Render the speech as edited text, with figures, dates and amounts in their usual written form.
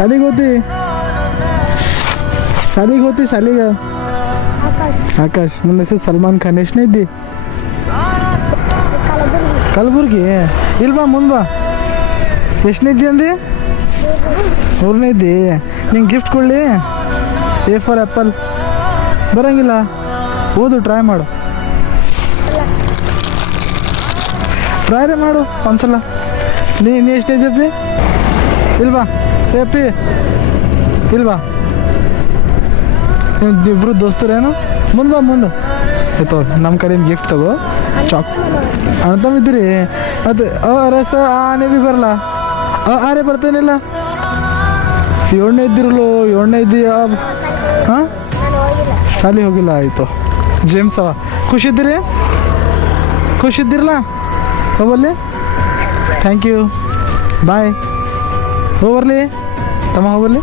ಶಾಲಿಗೆ ಹೋತಿ ಶಾಲಿಗೆ ಆಕಾಶ್. ನನ್ನ ಹೆಸರು ಸಲ್ಮಾನ್ ಖಾನ್. ಎಷ್ಟನೇ ಇದ್ದಿ? ಕಲಬುರ್ಗಿ. ಇಲ್ವಾ ಮುಂದೆ ಬಾ. ಎಷ್ಟನೇ ಇದ್ದಿ ಅಂದಿ? 3ನೇ ಇದ್ದಿ. ನಿಂಗೆ ಗಿಫ್ಟ್ ಕೊಡಲಿ? A for apple. ಬರೋಂಗಿಲ್ಲ? ಓದು, ಟ್ರೈ ಮಾಡು. ಟ್ರೈ ಮಾಡು ಒಂದ್ಸಲ. ನೀ ಎಷ್ಟನೇ ಇದ್ದೀವಿ? ಇಲ್ವಾ ಪಿ ಇಲ್ವಾ? ಇಬ್ರು ದೋಸ್ತರೇನು? ಮುಂದೆ ಬಾ ಮುಂದೆ. ಆಯ್ತು ನಮ್ಮ ಕಡೆಯಿಂದ ಗಿಫ್ಟ್ ತಗೋ. ಅಂತಮಿದ್ದೀರಿ ಅದು ರಸ ಆನೆ ಬಿ ಬರಲ್ಲ. ಆರೆ ಬರ್ತೇನಿಲ್ಲ. 7ನೇ ಇದ್ದಿರಲು 7ನೇ ಇದ್ದೀಯ? ಹಾಂ ಶಾಲೆ ಹೋಗಿಲ್ಲ. ಆಯಿತು ಜೇಮ್ಸ್ ಅವ. ಖುಷಿದ್ದಿರಲ್ಲ? ಹೋಗಲ್ಲಿ. ಥ್ಯಾಂಕ್ ಯು, ಬಾಯ್. ಹೋಗ್ಬರ್ಲಿ ತಮ್ಮ, ಹೋಗ್ಬರ್ಲಿ.